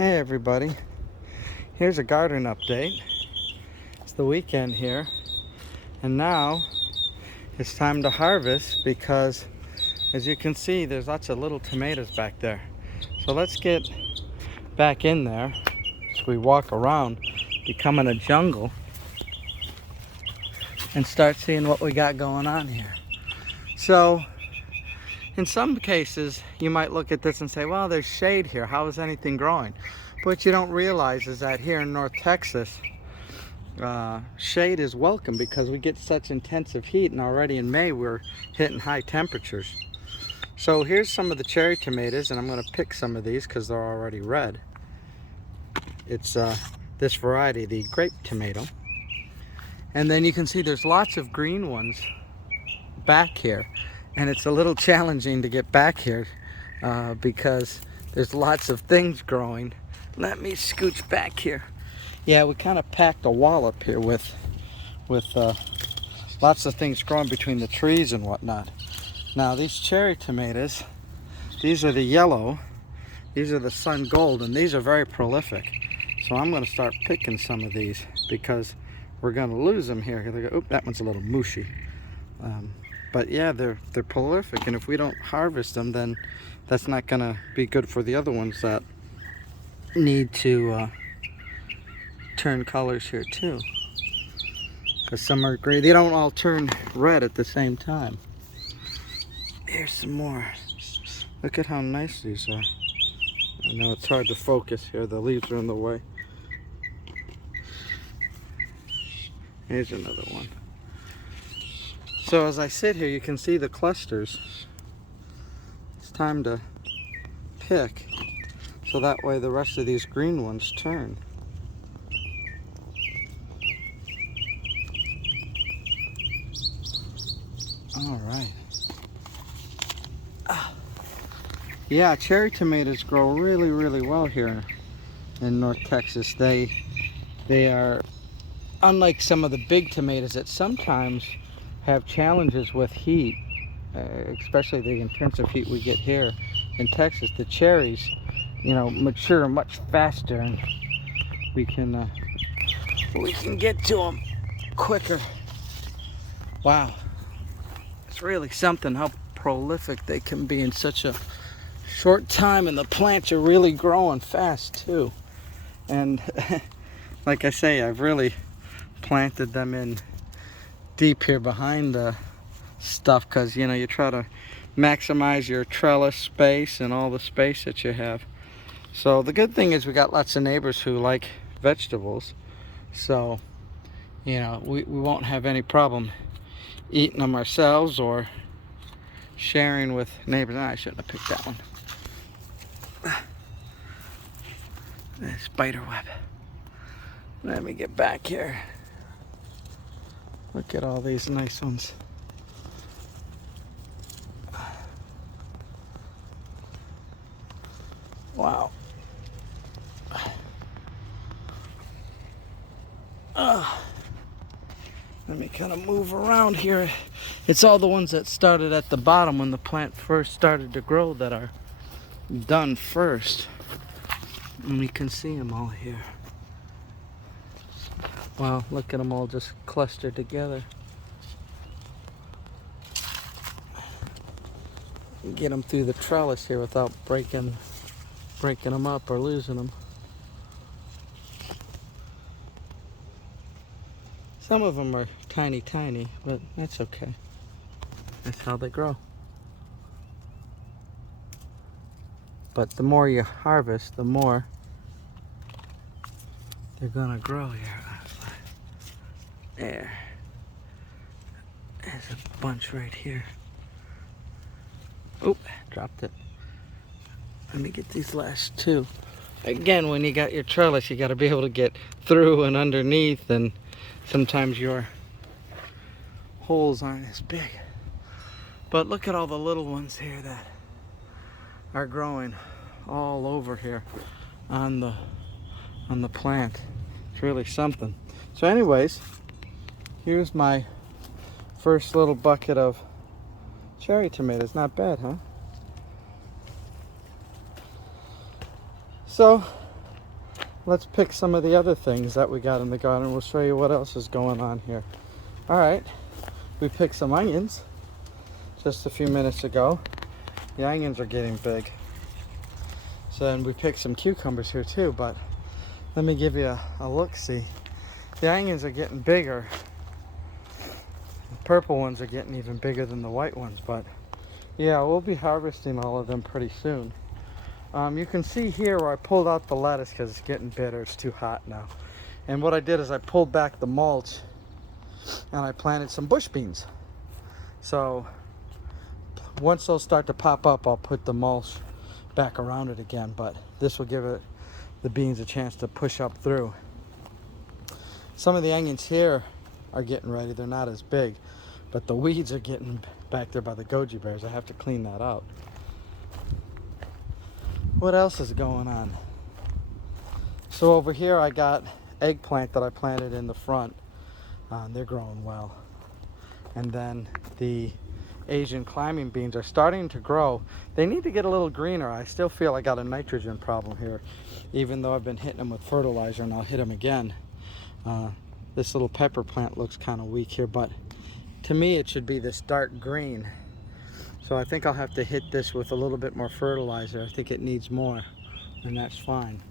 Hey everybody, here's a garden update. It's the weekend here, and now it's time to harvest because, as you can see, there's lots of little tomatoes back there. So let's get back in there as we walk around, becoming a jungle, and start seeing what we got going on here. So in some cases, you might look at this and say, well, there's shade here. How is anything growing? What you don't realize is that here in North Texas, shade is welcome because we get such intensive heat, and already in May we're hitting high temperatures. So here's some of the cherry tomatoes, and I'm going to pick some of these because they're already red. It's this variety, the grape tomato. And then you can see there's lots of green ones back here. And it's a little challenging to get back here because there's lots of things growing. Let me scooch back here. Yeah, we kind of packed a wall up here with lots of things growing between the trees and whatnot. Now these cherry tomatoes, these are the yellow, these are the sun gold, and these are very prolific. So I'm going to start picking some of these because we're going to lose them here. Oop, that one's a little mushy. But yeah, they're prolific, and if we don't harvest them, then that's not going to be good for the other ones that need to turn colors here too. Because some are gray. They don't all turn red at the same time. Here's some more. Look at how nice these are. I know it's hard to focus here. The leaves are in the way. Here's another one. So as I sit here, you can see the clusters. It's time to pick, so that way the rest of these green ones turn. All right. Yeah, cherry tomatoes grow really, really well here in North Texas. They are, unlike some of the big tomatoes that sometimes have challenges with heat, especially the intensive heat we get here in Texas. The cherries, mature much faster, and we can get to them quicker. Wow, it's really something how prolific they can be in such a short time, and the plants are really growing fast too. And like I say, I've really planted them in deep here behind the stuff because you try to maximize your trellis space and all the space that you have. So the good thing is we got lots of neighbors who like vegetables, so we won't have any problem eating them ourselves or sharing with neighbors. I shouldn't have picked that one. The spider web. Let me get back here. Look at all these nice ones. Wow. Let me kind of move around here. It's all the ones that started at the bottom when the plant first started to grow that are done first. And we can see them all here. Wow, look at them all just clustered together. Get them through the trellis here without breaking them up or losing them. Some of them are tiny, but that's okay. That's how they grow. But the more you harvest, the more they're gonna grow here. There. There's a bunch right here. Oop, dropped it. Let me get these last two. Again, when you got your trellis, you got to be able to get through and underneath, and sometimes your holes aren't as big. But look at all the little ones here that are growing all over here on the plant. It's really something. So anyways, here's my first little bucket of cherry tomatoes. Not bad, huh? So let's pick some of the other things that we got in the garden. We'll show you what else is going on here. All right, we picked some onions just a few minutes ago. The onions are getting big. So then we picked some cucumbers here too, but let me give you a look-see. The onions are getting bigger. The purple ones are getting even bigger than the white ones, but yeah, we'll be harvesting all of them pretty soon. You can see here where I pulled out the lettuce because it's getting bitter. It's too hot now. And what I did is I pulled back the mulch and I planted some bush beans. So once those start to pop up, I'll put the mulch back around it again, but this will give the beans a chance to push up through. Some of the onions here are getting ready. They're not as big, but the weeds are getting back there by the goji berries. I have to clean that out. What else is going on? So over here I got eggplant that I planted in the front. They're growing well. And then the Asian climbing beans are starting to grow. They need to get a little greener. I still feel I got a nitrogen problem here, even though I've been hitting them with fertilizer, and I'll hit them again. This little pepper plant looks kind of weak here, but to me it should be this dark green. So I think I'll have to hit this with a little bit more fertilizer. I think it needs more, and that's fine.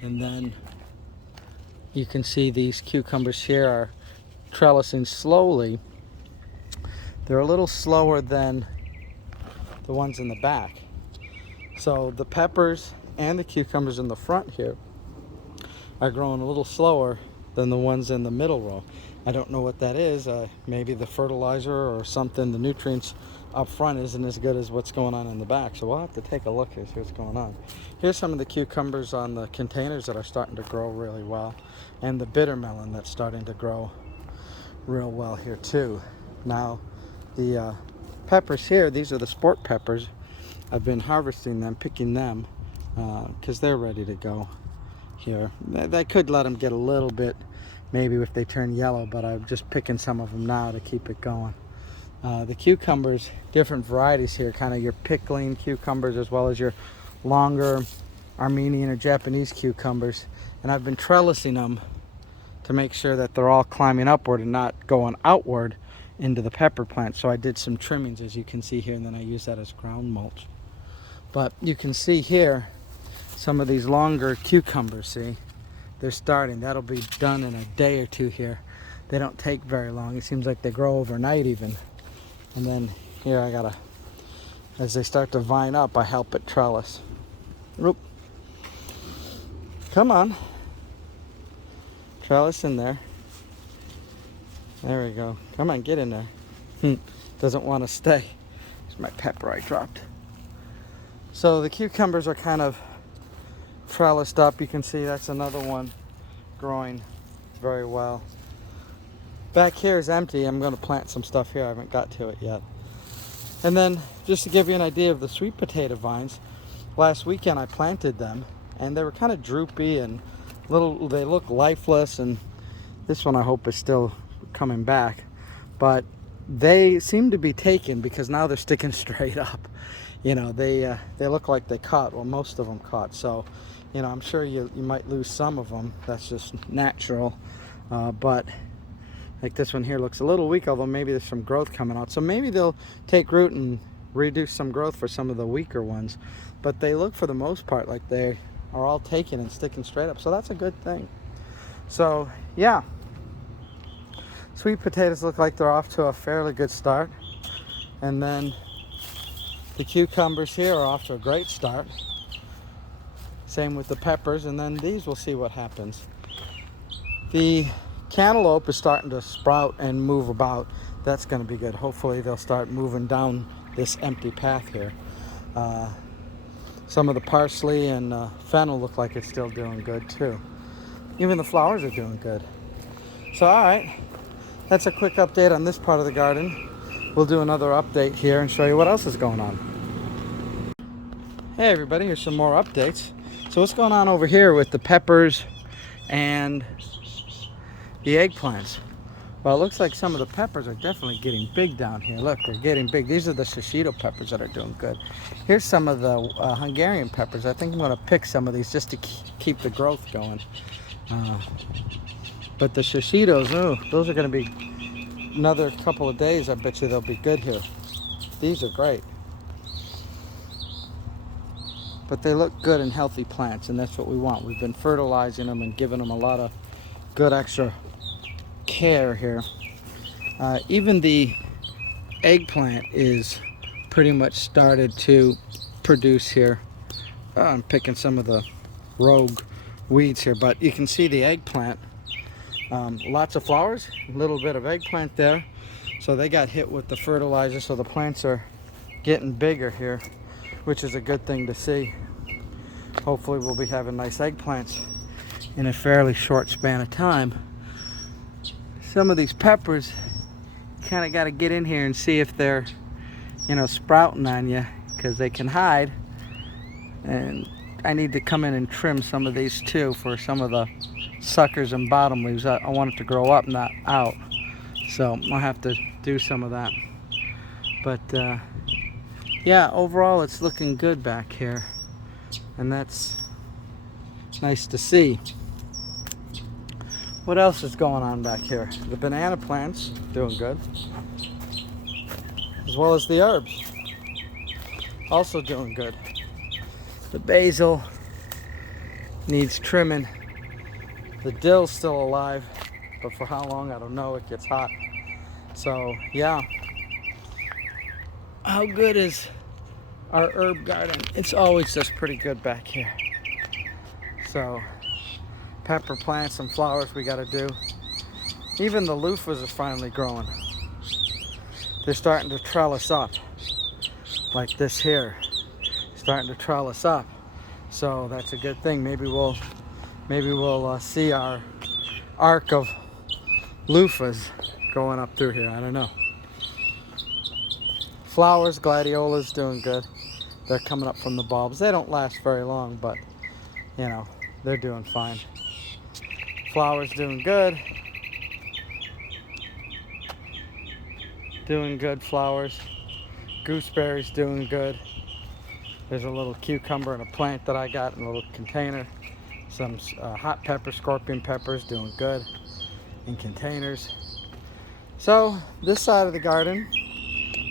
And then you can see these cucumbers here are trellising slowly. They're a little slower than the ones in the back. So the peppers and the cucumbers in the front here are growing a little slower than the ones in the middle row. I don't know what that is. Maybe the fertilizer or something, the nutrients up front isn't as good as what's going on in the back. So we'll have to take a look and see what's going on. Here's some of the cucumbers on the containers that are starting to grow really well. And the bitter melon that's starting to grow real well here too. Now the peppers here, these are the sport peppers. I've been harvesting them, picking them, because they're ready to go here. They could let them get a little bit, maybe if they turn yellow, but I'm just picking some of them now to keep it going. The cucumbers, different varieties here, kind of your pickling cucumbers as well as your longer Armenian or Japanese cucumbers. And I've been trellising them to make sure that they're all climbing upward and not going outward into the pepper plant. So I did some trimmings, as you can see here, and then I use that as ground mulch. But you can see here some of these longer cucumbers, see? They're starting. That'll be done in a day or two here. They don't take very long. It seems like they grow overnight even. And then here I gotta, as they start to vine up, I help it trellis. Oop. Come on. Trellis in there. There we go. Come on, get in there. Doesn't want to stay. There's my pepper I dropped. So the cucumbers are kind of trellised up. You can see that's another one growing very well. Back here is empty. I'm going to plant some stuff here. I haven't got to it yet. And then just to give you an idea of the sweet potato vines, last weekend I planted them and they were kind of droopy and they look lifeless, and this one I hope is still coming back, but they seem to be taken because now they're sticking straight up. You know, they look like they caught. Well, most of them caught. So, you know, I'm sure you might lose some of them. That's just natural. But like this one here looks a little weak, although maybe there's some growth coming out. So maybe they'll take root and reduce some growth for some of the weaker ones. But they look for the most part like they are all taken and sticking straight up. So that's a good thing. So yeah, sweet potatoes look like they're off to a fairly good start. And then the cucumbers here are off to a great start. Same with the peppers, and then these, we'll see what happens. The cantaloupe is starting to sprout and move about. That's going to be good. Hopefully they'll start moving down this empty path here. Some of the parsley and fennel look like it's still doing good too. Even the flowers are doing good. So all right, that's a quick update on this part of the garden. We'll do another update here and show you what else is going on. Hey everybody, here's some more updates. So what's going on over here with the peppers and the eggplants? But it looks like some of the peppers are definitely getting big down here. Look, they're getting big. These are the shishito peppers that are doing good. Here's some of the Hungarian peppers. I think I'm going to pick some of these just to keep the growth going. But the shishitos, oh, those are going to be another couple of days. I bet you they'll be good here. These are great. But they look good and healthy plants, and that's what we want. We've been fertilizing them and giving them a lot of good extra care here. Even the eggplant is pretty much started to produce here. I'm picking some of the rogue weeds here, but you can see the eggplant. Lots of flowers, a little bit of eggplant there. So they got hit with the fertilizer, so the plants are getting bigger here, which is a good thing to see. Hopefully we'll be having nice eggplants in a fairly short span of time. Some of these peppers, kind of got to get in here and see if they're, sprouting on you, because they can hide. And I need to come in and trim some of these too for some of the suckers and bottom leaves. I want it to grow up, not out. So I'll have to do some of that. But yeah, overall it's looking good back here. And that's nice to see. What else is going on back here? The banana plants doing good, as well as the herbs, also doing good. The basil needs trimming. The dill's still alive, but for how long, I don't know. It gets hot. So yeah. How good is our herb garden? It's always just pretty good back here. So pepper plants and flowers we got to do. Even the loofahs are finally growing. They're starting to trellis up, like this here, starting to trellis up. So that's a good thing. Maybe we'll see our arc of loofahs going up through here. I don't know. Flowers, gladiolas doing good. They're coming up from the bulbs. They don't last very long, but they're doing fine. Flowers doing good. Doing good, flowers. Gooseberries doing good. There's a little cucumber and a plant that I got in a little container. Some hot pepper, scorpion peppers doing good in containers. So this side of the garden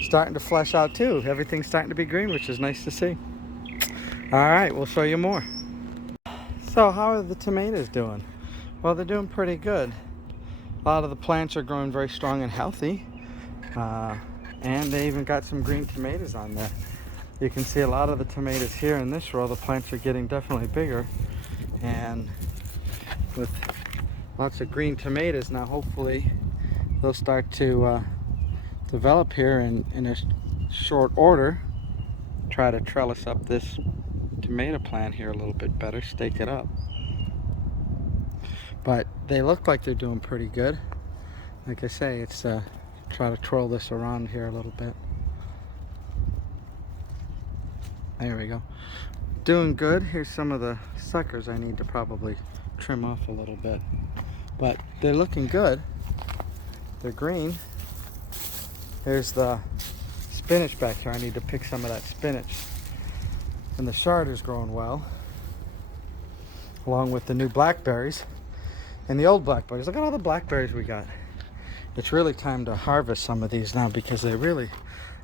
starting to flesh out too. Everything's starting to be green, which is nice to see. All right, we'll show you more. So how are the tomatoes doing? Well, they're doing pretty good. A lot of the plants are growing very strong and healthy. And they even got some green tomatoes on there. You can see a lot of the tomatoes here in this row. The plants are getting definitely bigger. And with lots of green tomatoes now, hopefully they'll start to develop here in a short order. Try to trellis up this tomato plant here a little bit better, stake it up. But they look like they're doing pretty good. Like I say, it's try to twirl this around here a little bit. There we go. Doing good. Here's some of the suckers I need to probably trim off a little bit. But they're looking good. They're green. There's the spinach back here. I need to pick some of that spinach. And the chard is growing well, along with the new blackberries and the old blackberries. Look at all the blackberries we got. It's really time to harvest some of these now, because they really,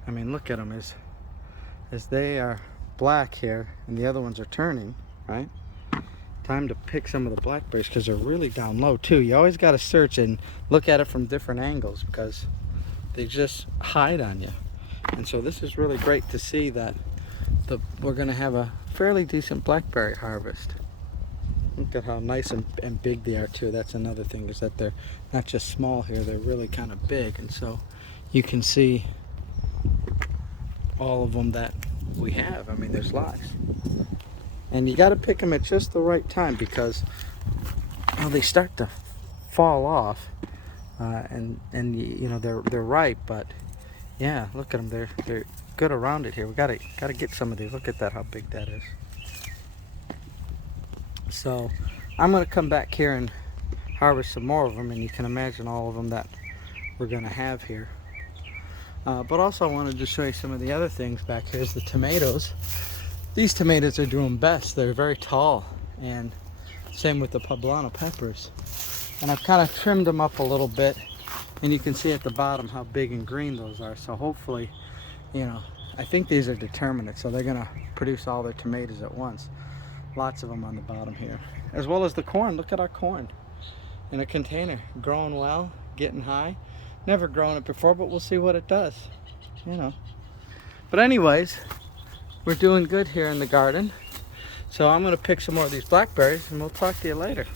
look at them as they are black here and the other ones are turning, right? Time to pick some of the blackberries, because they're really down low too. You always got to search and look at it from different angles, because they just hide on you. And so this is really great to see that we're going to have a fairly decent blackberry harvest. Look at how nice and big they are too. That's another thing, is that they're not just small here, they're really kind of big. And so you can see all of them that we have. There's lots. And you got to pick them at just the right time, because they start to fall off. And they're ripe, but yeah, look at them. They're good around it here. We gotta get some of these. Look at that, how big that is. So I'm gonna come back here and harvest some more of them, and you can imagine all of them that we're going to have here. But also I wanted to show you some of the other things back here is the tomatoes. These tomatoes are doing best. They're very tall, and same with the poblano peppers. And I've kind of trimmed them up a little bit, and you can see at the bottom how big and green those are. So hopefully, you know, I think these are determinate, so they're gonna produce all their tomatoes at once. Lots of them on the bottom here, as well as the corn. Look at our corn in a container, growing well, getting high. Never grown it before, but we'll see what it does, you know. But anyways, we're doing good here in the garden. So I'm gonna pick some more of these blackberries, and we'll talk to you later.